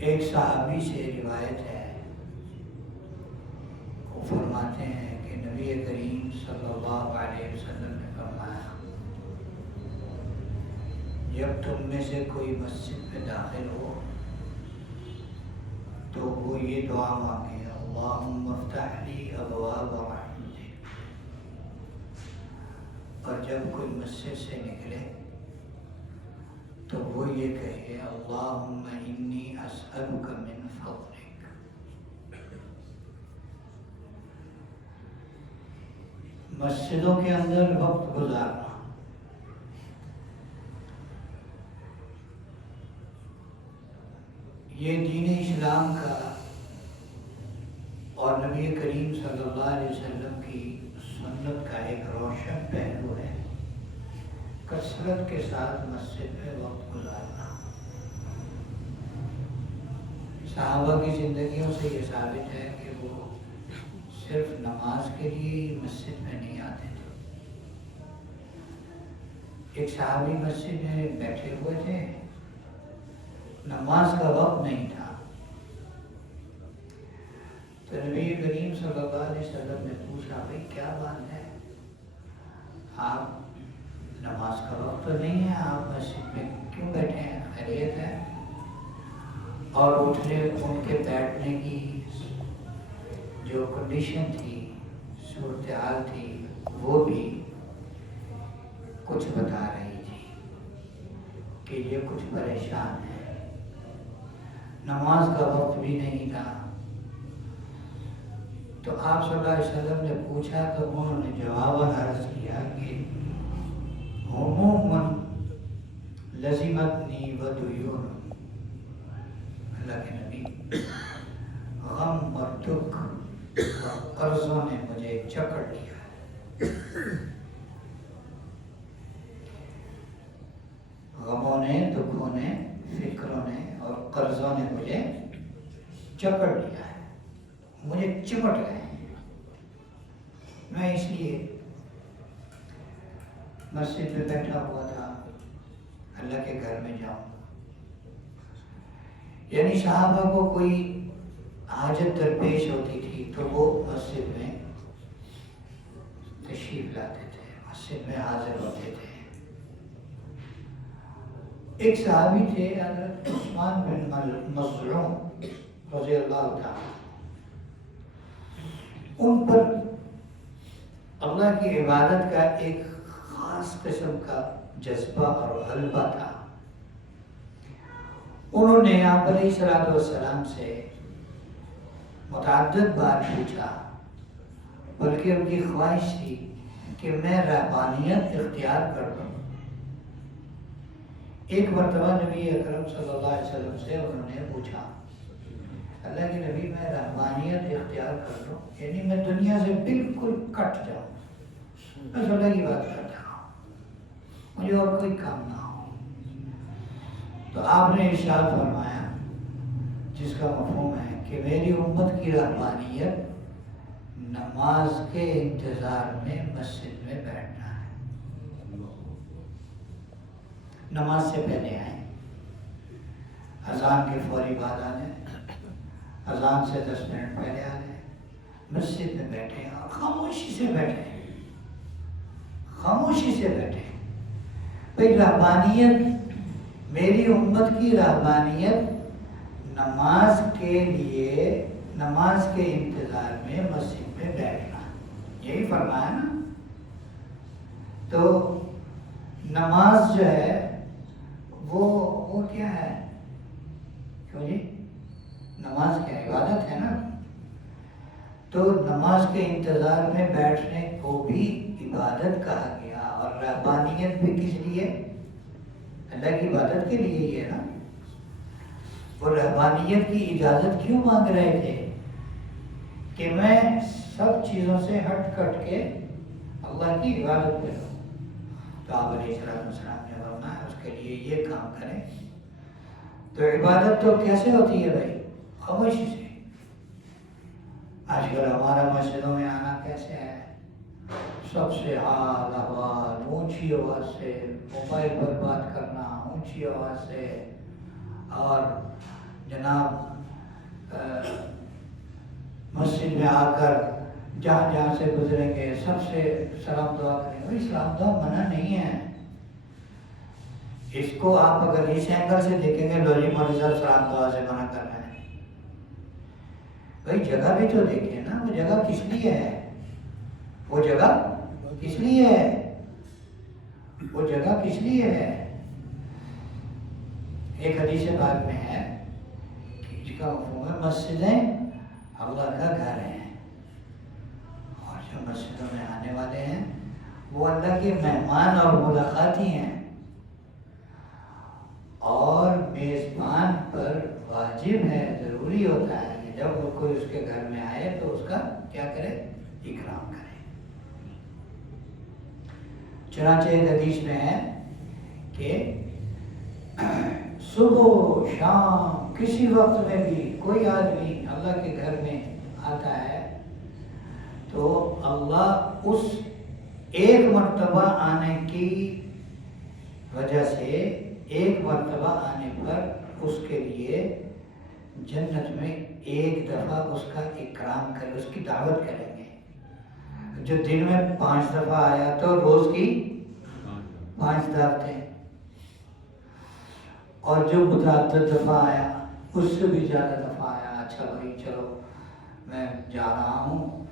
ایک صحابی سے روایت ہے، وہ فرماتے ہیں کہ نبی کریم صلی اللہ علیہ وسلم نے فرمایا، جب تم میں سے کوئی مسجد میں داخل ہو تو وہ یہ دعا مانگے، اللہم افتح لی ابواب رحمتک، اور جب کوئی مسجد سے نکلے تو وہ یہ کہے، اللہم انی اسألک من فضلک۔ مسجدوں کے اندر وقت گزارنا، یہ دین اسلام کا اور نبی کریم صلی اللہ علیہ وسلم کی سنت کا ایک روشن پہلو ہے، کثرت کے ساتھ مسجد میں وقت گزارنا۔ صحابہ کی زندگیوں سے یہ ثابت ہے کہ وہ صرف نماز کے لیے ہی مسجد میں نہیں آتے تھے۔ ایک صحابی مسجد میں بیٹھے ہوئے تھے، نماز کا وقت نہیں تھا، تو نبی کریم صلی اللہ علیہ وسلم نے پوچھا، بھائی کیا بات ہے، آپ نماز کا وقت تو نہیں ہے، آپ مسجد میں کیوں بیٹھے ہیں، خیریت ہے؟ اور ان کے بیٹھنے کی جو کنڈیشن تھی، صورتحال تھی، وہ بھی کچھ بتا رہی تھی کہ یہ کچھ پریشان ہے، نماز کا وقت بھی نہیں تھا۔ تو آپ صلی اللہ علیہ وسلم نے پوچھا تو انہوں نے جواب عرض کیا کہ ہموم لزمتنی ودیون، اللہ کے نبی، غم اور دکھ اور قرضوں نے مجھے جکڑ لیا ہے، غموں نے، دکھوں نے، فکروں نے اور قرضوں نے مجھے جکڑ لیا ہے، مجھے چمٹ گئے ہیں، میں اس لیے مسجد میں بیٹھا ہوا تھا، اللہ کے گھر میں جاؤں۔ یعنی صحابہ کو کوئی حاجت درپیش ہوتی تھی تو وہ مسجد میں تشریف لاتے تھے، مسجد میں حاضر ہوتے تھے۔ ایک صحابی تھے حضرت عثمان بن مظعون رضی اللہ تعالی، ان پر اللہ کی عبادت کا ایک خاص قسم کا جذبہ اور غلبہ تھا۔ انہوں نے آپ علیہ الصلوۃ والسلام سے متعدد بار پوچھا، بلکہ ان کی خواہش تھی کہ میں رہبانیت اختیار کر لوں۔ ایک مرتبہ نبی اکرم صلی اللہ علیہ وسلم سے انہوں نے پوچھا، اللہ کے نبی میں رہبانیت اختیار کر لوں، یعنی میں دنیا سے بالکل کٹ جاؤں، بس اللہ کی بات کرتا ہوں، مجھے اور کوئی کام نہ ہو۔ تو آپ نے ارشاد فرمایا، جس کا مفہوم ہے کہ میری امت کی رہبانیت نماز کے انتظار میں مسجد میں بیٹھنا ہے، نماز سے پہلے آئیں، اذان کے فوری بعد آ جائیں، اذان سے 10 منٹ پہلے آ جائیں، مسجد میں بیٹھیں اور خاموشی سے بیٹھیں، خاموشی سے بیٹھیں۔ بھئی رہبانیت، میری امت کی رہبانیت نماز کے لیے، نماز کے انتظار میں مسجد میں بیٹھنا، یہی فرمایا نا۔ تو نماز جو ہے وہ کیا ہے؟ کیوں جی؟ نماز کیا عبادت ہے نا، تو نماز کے انتظار میں بیٹھنے کو بھی عبادت کہا گیا، اور رہبانیت بھی کس لیے؟ اللہ کی عبادت کے لیے ہی ہے نا۔ وہ رہبانیت کی اجازت کیوں مانگ رہے تھے؟ کہ میں سب چیزوں سے ہٹ کٹ کے اللہ کی عبادت کروں۔ تو آپ علیہ السلام نے فرمایا اس کے لیے یہ کام کریں۔ تو عبادت تو کیسے ہوتی ہے بھائی؟ خاموشی سے۔ آج کل ہمارا مسجدوں میں آنا کیسے ہے؟ سب سے حال احوال اونچی آواز سے، موبائل پر بات کرنا اونچی آواز سے، اور جناب مسجد میں آ کر جہاں جہاں سے گزریں گے سب سے سلام دعا کریں گے. سلام دعا منع نہیں ہے. اس کو آپ اگر اس اینگل سے دیکھیں گے لوری مولوی صاحب سلام دعا سے منع کر رہے ہیں. بھائی جگہ بھی تو دیکھیں نا, وہ جگہ کس لیے ہے, وہ جگہ کس لیے ہے, وہ جگہ کس لیے ہے. ایک حدیث پاک میں ہے کہ اس کا مفہوم ہے مسجدیں اللہ کا گھر ہیں, اور جو مسجدوں میں آنے والے ہیں وہ اللہ کے مہمان اور ملاقاتی ہیں, اور میزبان پر واجب ہے, ضروری ہوتا ہے کہ جب وہ کوئی اس کے گھر میں آئے تو اس کا کیا کرے, اکرام کرے. چنانچہ ایک حدیث میں ہے کہ صبح شام کسی وقت میں بھی کوئی آدمی اللہ کے گھر میں آتا ہے تو اللہ اس ایک مرتبہ آنے کی وجہ سے, ایک مرتبہ آنے پر اس کے لیے جنت میں ایک دفعہ اس کا اکرام کرے, اس کی دعوت کریں گے. جو دن میں 5 دفعہ آیا تو روز کی 5 دعوتیں, اور جو متعدد دفعہ آیا اس سے بھی زیادہ دفعہ آیا, اچھا بھائی چلو میں جا رہا ہوں,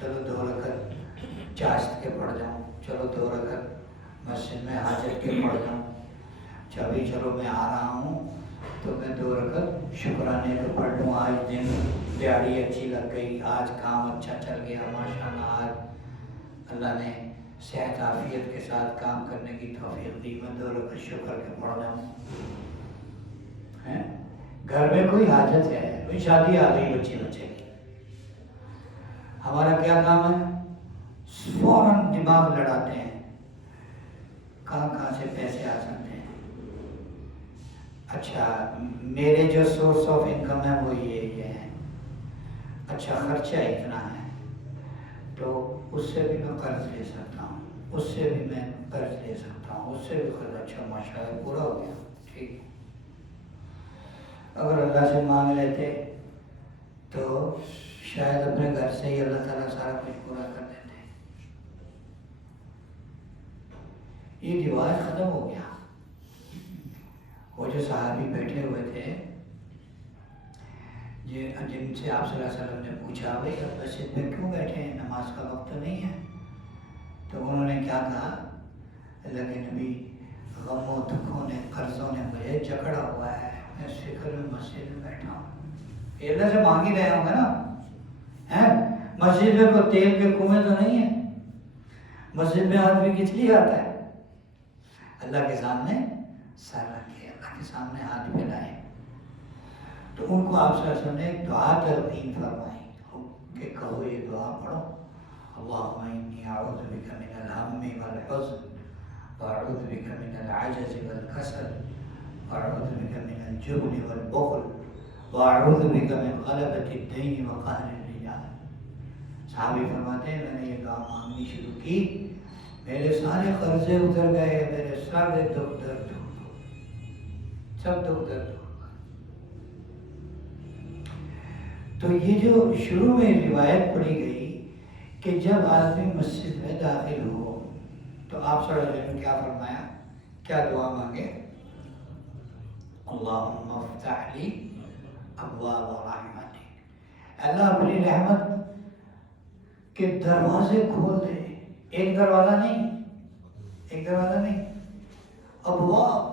چلو 2 رکعت چاشت کے پڑھ جاؤں, چلو 2 رکعت مسجد میں حاجت کے پڑھ جاؤں, چبھی چلو میں آ رہا ہوں تو میں 2 رکعت شکرانے کو پڑھ لوں, آج دن دیہڑی اچھی لگ گئی, آج کام اچھا چل گیا, ماشاءاللہ آج اللہ نے صحت عافیت کے ساتھ کام کرنے کی توفیق دی, میں 2 رکعت شکر کے پڑھ جاؤں. گھر میں کوئی حاجت ہے, کوئی شادی آ گئی بچے کی, ہمارا کیا کام ہے, فوراً دماغ لڑاتے ہیں کہاں سے پیسے آ سکتے ہیں. اچھا میرے جو سورس آف انکم ہے وہ یہ ہے, اچھا خرچہ اتنا ہے تو اس سے بھی میں قرض لے سکتا ہوں, اس سے بھی میں قرض لے سکتا ہوں, اس سے بھی قرض, اچھا ماشاءاللہ پورا ہو گیا, ٹھیک. اگر اللہ سے مانگ لیتے تو شاید اپنے گھر سے ہی اللہ تعالیٰ سارا کچھ پورا کر دیتے. یہ رواج ختم ہو گیا. وہ جو صحابی بیٹھے ہوئے تھے جن سے آپ صلی اللہ علیہ وسلم نے پوچھا بھائی اب مسجد میں کیوں بیٹھے ہیں, نماز کا وقت تو نہیں ہے, تو انہوں نے کیا کہا, اللہ کے نبی غموں دکھوں نے قرضوں نے مجھے جکڑا ہوا ہے, میں اس فکر میں مسجد میں بیٹھا ہوں. یہ اللہ سے مانگ ہی رہے ہوں گے نا, مسجد میں کوئی تیل کے کنویں تو نہیں ہے, مسجد میں آدمی کس لیے آتا ہے, اللہ کے سامنے سر رکھے, اللہ کے سامنے ہاتھ پھیلائے. تو ان کو آپ صلی اللہ علیہ وسلم نے ایک دعا تلقین فرمائی کہ کہو یہ دعا پڑھو, اللہم انی اعوذ بک من الہم والحزن واعوذ بک من العجز والکسل واعوذ بک من الجبن والبخل واعوذ بک من غلبۃ الدین وقہر الرجال. صحابی فرماتے ہیں میں نے یہ دعا مانگنی شروع کی, میرے سارے قرضے اتر گئے, میرے سارے دکھ درد سب دکھ درد. تو یہ جو شروع میں روایت پڑھی گئی کہ جب آدمی مسجد میں داخل ہو تو آپ صلی اللہ علیہ وسلم نے کیا فرمایا, کیا دعا مانگے, اللہم افتح لی ابواب رحمتک, اللہ اپنی رحمت کے دروازے کھول دے. ایک دروازہ نہیں, ایک دروازہ نہیں, ابواب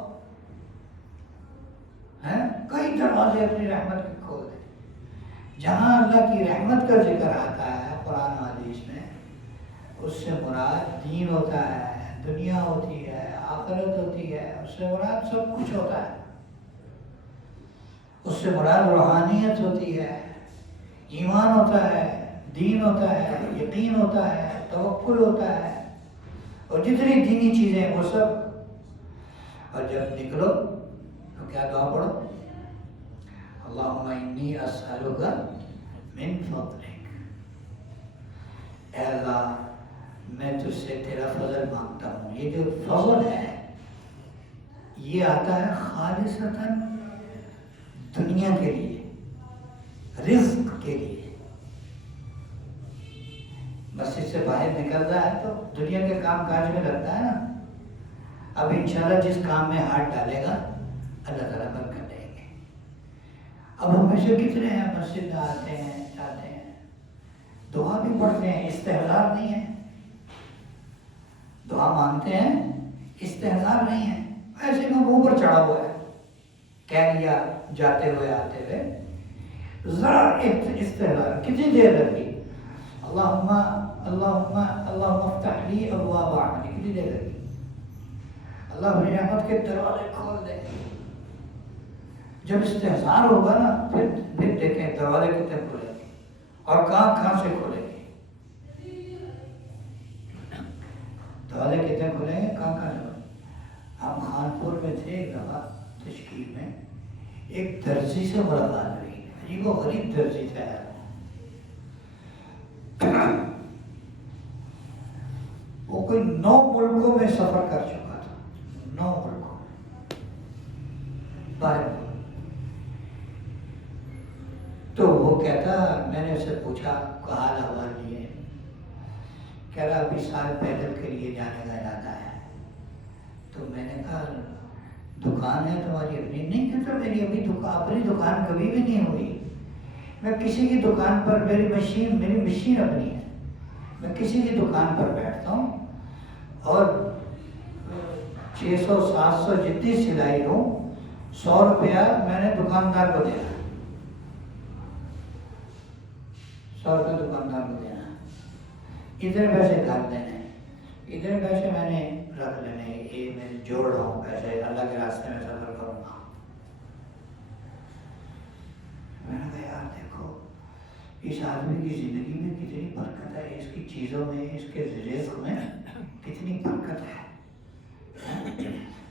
ہیں, کئی دروازے اپنی رحمت کے کھول دے. جہاں اللہ کی رحمت کا ذکر آتا ہے قرآن و حدیث میں, اس سے مراد دین ہوتا ہے, دنیا ہوتی ہے, آخرت ہوتی ہے, اس سے مراد سب کچھ ہوتا ہے. اس سے مراد روحانیت ہوتی ہے, ایمان ہوتا ہے, دین ہوتا ہے, یقین ہوتا ہے, توکل ہوتا ہے, اور جتنی دینی چیزیں ہیں وہ سب. اور جب نکلو تو کیا دعا پڑھو, اللہم انی اسألک من فضلک, اے اللہ میں تجھ سے تیرا فضل مانگتا ہوں. یہ جو فضل ہے یہ آتا ہے خالصتاً دنیا کے لیے، رزق کے لیے۔ مسجد سے باہر نکل رہا ہے تو دنیا کے کام کاج میں لگتا ہے نا۔ اب انشاءاللہ جس کام میں ہاتھ ڈالے گا اللہ تعالیٰ برکت دیں گے۔ اب ہمیشہ کتنے ہیں مسجد میں آتے ہیں جاتے ہیں، دعا بھی پڑھتے ہیں، استحضار نہیں ہے، دعا مانگتے ہیں، استحضار نہیں ہے، ایسے میں منہ پر چڑھا ہوا ہے، کہہ لیا جاتے ہوئے آتے ہوئے، ذرا استحضار کتنی دیر لگی، اللہم اللہم اللہم افتح لی ابواب رحمتک، کتنی دیر لگی، اللہ اپنی رحمت کے دروازے کھول دے۔ جب استحضار ہوگا نا پھر دیکھیں دروازے کتنے کھولیں گے اور کہاں سے کھولیں گے، دروازے کتنے کھولیں گے، کہاں سے۔ ہم خانپور میں تھے ایک دفعہ تشکیل میں، ایک درزی سے ملاقات ہوئی، عجیب و غریب درزی تھا یار، وہ کوئی 9 ملکوں میں سفر کر چکا تھا، 9 ملکوں باہر۔ تو وہ کہتا، میں نے اسے پوچھا حال احوال لیے، کہہ رہا ابھی سال پیدل کے لیے جانے کا ارادہ ہے۔ تو میں نے کہا دکان ہے تمہاری اپنی؟ نہیں کہتا میری ابھی اپنی دکان کبھی بھی نہیں ہوئی، میں کسی کی دکان پر، میری مشین اپنی ہے، میں کسی کی دکان پر بیٹھتا ہوں اور 600-700 جتنی سلائی لوں، 100 روپیہ میں نے دکاندار کو دینا، 100 روپیہ دکاندار کو دینا، اتنے پیسے گھر دینے، اتنے پیسے میں نے رکھ لینے، یہ میں جوڑ رہا ہوں پیسے، اللہ کے راستے میں سفر کروں گا۔ میں نے کہا یار دیکھو اس آدمی کی زندگی میں کتنی برکت ہے، اس کی چیزوں میں، اس کے رزق میں کتنی برکت ہے۔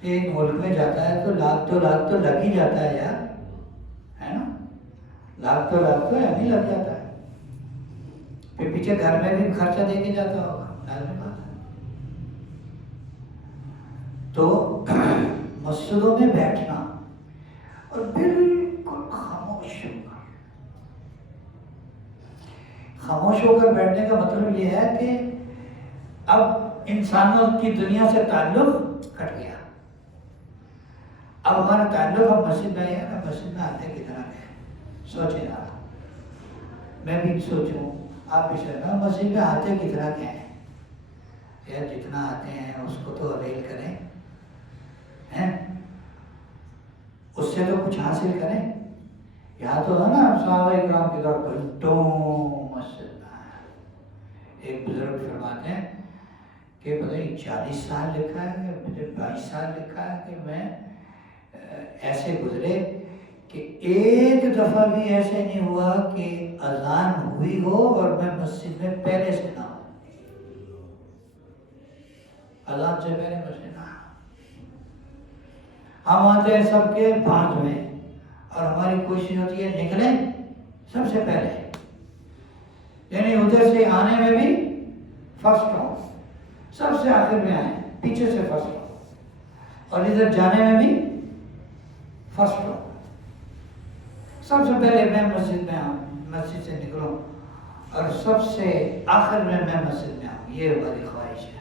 ایک ملک میں جاتا ہے تو لاکھ تو لگ ہی جاتا ہے یار، ہے نا، لاکھ تو ابھی لگ جاتا ہے، پھر پیچھے گھر میں بھی خرچہ دے کے جاتا ہوگا، لازمی بات ہے۔ تو مسجدوں میں بیٹھنا اور بالکل خاموش ہو کر بیٹھنے کا مطلب یہ ہے کہ اب انسانوں کی دنیا سے تعلق کٹ گیا، اب ہمارا تعلق اب مسجد میں ہے نا، مسجد میں آتے کی طرح ہے، سوچیں آپ، میں بھی سوچوں، آپ بھی سوچنا، مسجد میں آتے کی طرح کیا ہے یار، جتنا آتے ہیں اس کو تو اویل کریں، اس سے تو کچھ حاصل کریں، یہاں تو ہے نا صحابہ اکرام کے طور پر گھنٹوں مسجد میں آیا۔ ایک بزرگ فرماتے ہیں کہ پتہ نہیں 40 سال لکھا ہے کہ 22 سال لکھا ہے کہ میں ایسے گزرے کہ ایک دفعہ بھی ایسے نہیں ہوا کہ اذان ہوئی ہو اور میں مسجد میں پہلے سے نہ ہوں، اذان سے پہلے مسجد نہ ہوں۔ ہم آتے ہیں سب کے بعد میں اور ہماری کوشش ہوتی ہے نکلیں سب سے پہلے، یعنی ادھر سے آنے میں بھی فرسٹ ہو، سب سے آخر میں آئیں، پیچھے سے فرسٹ ہو، اور ادھر جانے میں بھی فرسٹ ہو، سب سے پہلے میں مسجد میں آؤں، مسجد سے نکلوں اور سب سے آخر میں مسجد میں آؤں، یہ ہماری خواہش ہے۔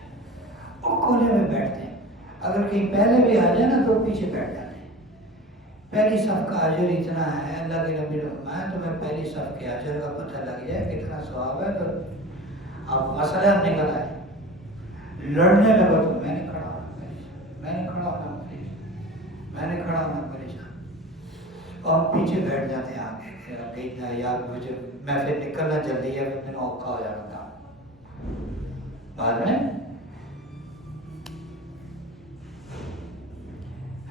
اور کونے میں بیٹھتے ہیں، اگر کہیں پہلے بھی آ جائے نا تو پیچھے بیٹھ جاتے ہیں۔ پہلی صف کا اجر اتنا ہے، اللہ کے نبی نے فرمایا تمہیں پہلی صف کے اجر کا پتہ لگ جائے کتنا ثواب ہے تو اب مسئلہ نکل آئے، لڑنے لگا تو میں نے کھڑا ہونا پریشان، میں نے کھڑا ہونا پریشان، اور پیچھے بیٹھ جاتے ہیں آگے، یار مجھے میں پھر نکلنا جلدی ہے، پھر میں اوکھا ہو جاتا تھا بعد میں۔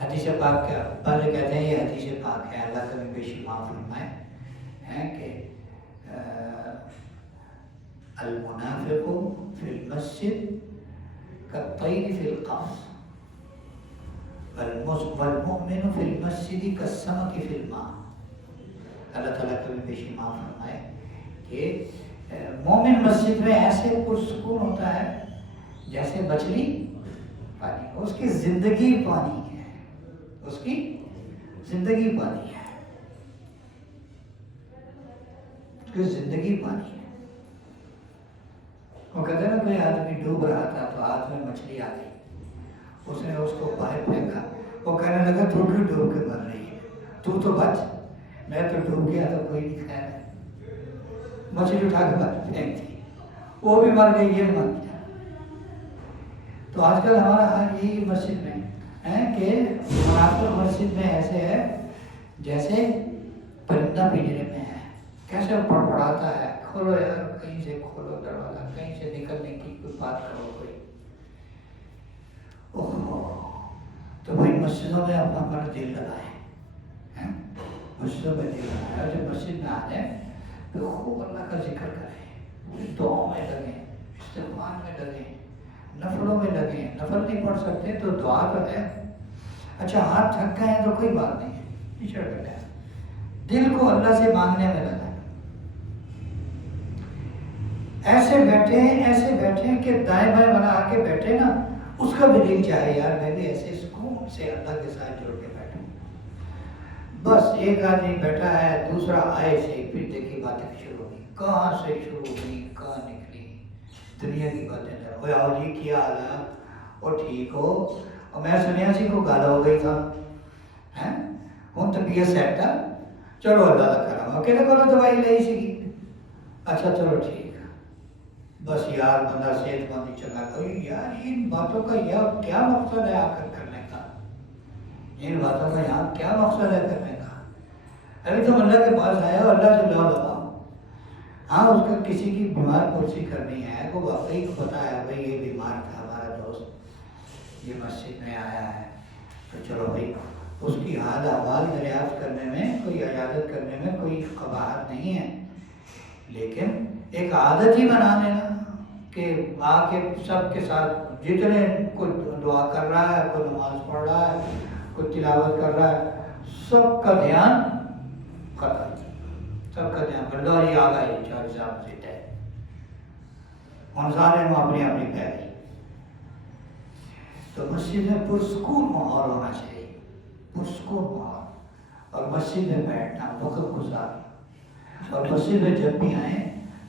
حدیث پاک کیا بعض کہتے ہیں یہ حدیث پاک ہے، اللہ کبھی بیشی معاف فرمائے، ہیں کہ المنافق فی المسجد کالطیر فی القفص والمؤمن فی المسجد کالسمک فی الماء۔ اللہ تعالیٰ کبھی بیشی معاف فرمائے کہ مومن مسجد میں ایسے پرسکون ہوتا ہے جیسے مچھلی پانی، اس کی زندگی پانی ہے، اس کی زندگی پانی ہے۔ کی زندگی پانی ہے. وہ کہتے ہیں نا کوئی آدمی ڈوب رہا تھا تو ہاتھ میں مچھلی آ گئی, اس نے اس کو باہر پھینکا, وہ کہنے لگا تو کیوں ڈوب کے مر رہی ہے, تو بچ, میں تو ڈوب گیا تو کوئی نہیں خیر ہے. مچھلی اٹھا کے باہر پھینک دی, وہ بھی مر گئی, یہ مر گیا. تو آج کل ہمارا حال یہی مسجد میں ہے کہ منافق مسجد میں ایسے ہے جیسے پرندہ پنجرے میں ہے. کیسے پڑپڑاتا ہے, کھولو یار, کہیں سے کھولو دروازہ, کہیں سے نکلنے کی کوئی بات کرو کوئی. تو بھائی مسجدوں میں اپنا دل لگائیں, مسجدوں میں دل لگائیں, اور جب مسجد میں آ جائیں تو خوب اللہ کا ذکر کریں, دعاؤں میں لگیں, استغفار میں لگیں, نفلوں میں لگیں. نفل نہیں پڑھ سکتے تو دعا تو ہے. اچھا ہاتھ تھک گئے ہیں تو کوئی بات نہیں ہے, پیچھے کر لیں, دل کو اللہ سے مانگنے میں لگائیں. ایسے بیٹھے کہ دائیں بائیں والا آ کے بیٹھے نا, اس کا بھی دل چاہے یار میں بھی ایسے سکون سے اللہ کے ساتھ جڑ کے بیٹھوں. بس ایک آدمی بیٹھا ہے, دوسرا آئے سے پھر دیکھی باتیں شروع ہوئی, کہاں سے شروع ہوئی کہاں نکلی, دنیا کی باتیں. آؤ جی کیا حال ہے, اور ٹھیک ہو, اور میں سنیاسی کو گالا ہو گئی تھا, ہوں طبیعت سیٹ تھا, چلو اللہ کا کرم, اکیلے کو دوائی لی سی, اچھا چلو ٹھیک ہے. بس یار بندہ صحت مند ہی چلا گیا. یار ان باتوں کا یہ کیا مقصد ہے آ کر کرنے کا, ان باتوں کا یہاں کیا مقصد ہے کرنے کا. ابھی تم اللہ کے پاس آیا, اللہ سے دعا لگاؤ. ہاں اس کا کسی کی بیمار پرسی کرنی ہے, کو واقعی کو پتا ہے بھائی یہ بیمار تھا ہمارا دوست, یہ مسجد میں آیا ہے, تو چلو بھائی اس کی حال احوال دریافت کرنے میں, کوئی عیادت کرنے میں کوئی قباحت نہیں ہے. لیکن ایک عادت ہی بنا لینا کہ آ کے سب کے ساتھ جتنے کوئی دعا کر رہا ہے, کوئی نماز پڑھ رہا ہے, کوئی تلاوت کر رہا ہے, سب کا دھیان ختم, سب کا دھیان اللہ ہی آ گئی چار صاحب سے ہے, ہم سارے اپنی اپنی پیاری. تو مسجد میں پرسکون ماحول ہونا چاہیے, پرسکون ماحول, اور مسجد میں بیٹھنا, وقت گزارنا. اور مسجد میں جب بھی آئیں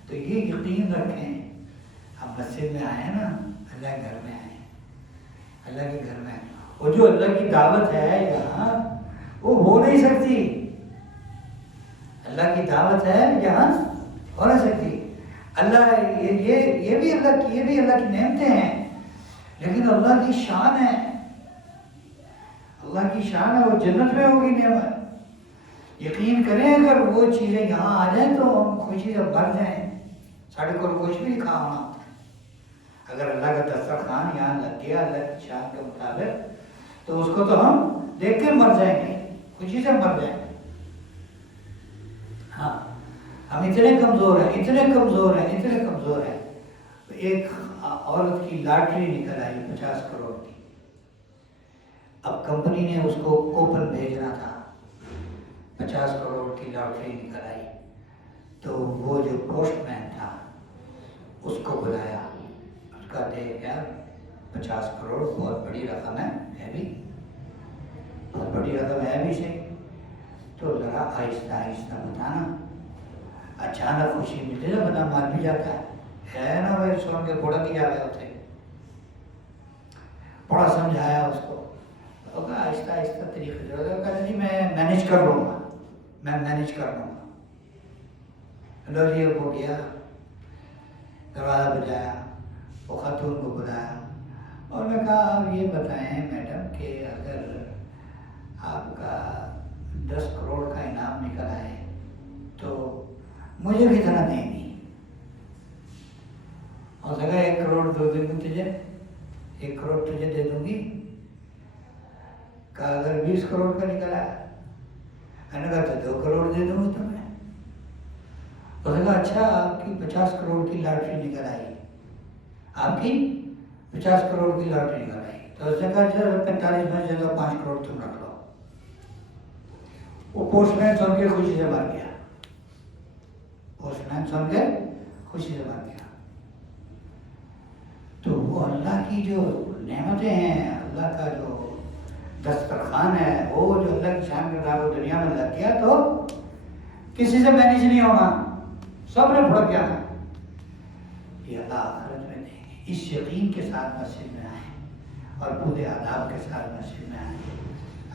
تو یہ یقین رکھیں ہم مسجد میں آئے ہیں نا, اللہ کے گھر میں آئے ہیں, اللہ کے گھر میں. اور جو اللہ کی دعوت ہے یہاں وہ ہو نہیں سکتی, اللہ کی دعوت ہے یہاں ہو نہیں سکتی. اللہ یہ بھی اللہ کی نعمتیں ہیں, لیکن اللہ کی شان ہے, اللہ کی شان ہے, وہ جنت میں ہوگی نعمت. یقین کریں اگر وہ چیزیں یہاں آ جائیں تو ہم خوشی سے بھر جائیں. ساڑھے کو کچھ بھی نہیں کھانا ہوتا, اگر اللہ کا دسترخوان یہاں لگ گیا اللہ کی شان کے مطابق تو اس کو تو ہم دیکھ کے مر جائیں گے, خوشی سے مر جائیں گے. ہاں ہم اتنے کمزور ہیں. ایک عورت کی لاٹری نکل آئی 50 کروڑ کی. اب کمپنی نے اس کو کوپن بھیجنا تھا, 50 کروڑ کی لاٹری نکل آئی. تو وہ جو پوسٹ مین تھا اس کو بلایا, اس کا دیکھ یار 50 کروڑ بہت بڑی رقم ہے بھی, بہت بڑی رقم ہے بھی صحیح, تو ذرا آہستہ آہستہ بتانا, اچانک خوشی ملتی ہے بندہ مار بھی جاتا ہے نا بھائی, سن کے بڑا بھی جا رہے ہوتے. بڑا سمجھایا اس کو, آہستہ آہستہ طریقے سے, کہا جی میں مینیج کر لوں گا. لو جی وہ گیا, دروازہ بجایا, وہ خاتون کو بلایا اور میں کہا آپ یہ بتائیں میڈم کہ اگر آپ کا 10 کروڑ کا انعام نکل آئے تو مجھے کتنا دیں گی؟ اور لگا 1 کروڑ دو دن میں تجھے 1 کروڑ تجھے دے دوں گی. کہا اگر 20 کروڑ کا نکل آیا, میں نے کہا تو 2 کروڑ دے دوں گی تمہیں. اور کہا اچھا آپ کی 50 کروڑ کی لاٹری نکل آئی, آپ کی 50 کروڑ کی لاٹری نکل آئی. تو اس نے کہا چلو 45 میں جگہ 5 کروڑ تم رکھ لو. وہ پوسٹ مین سن کے خوشی سے مر گیا, تو وہ اللہ کی جو نعمتیں ہیں, اللہ کا جو دسترخوان ہے, وہ جو اللہ کی شان کے ساتھ دنیا میں لگ گیا تو کسی سے مینیج نہیں ہونا. سب نے بھڑک جانا، یہ اللہ آخرت میں دیں گے۔ اس یقین کے ساتھ مسجد میں آئیں اور پورے آداب کے ساتھ مسجد میں آئیں۔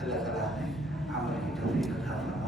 اللہ تعالیٰ نے عمل کی توفیق عطا فرمائے۔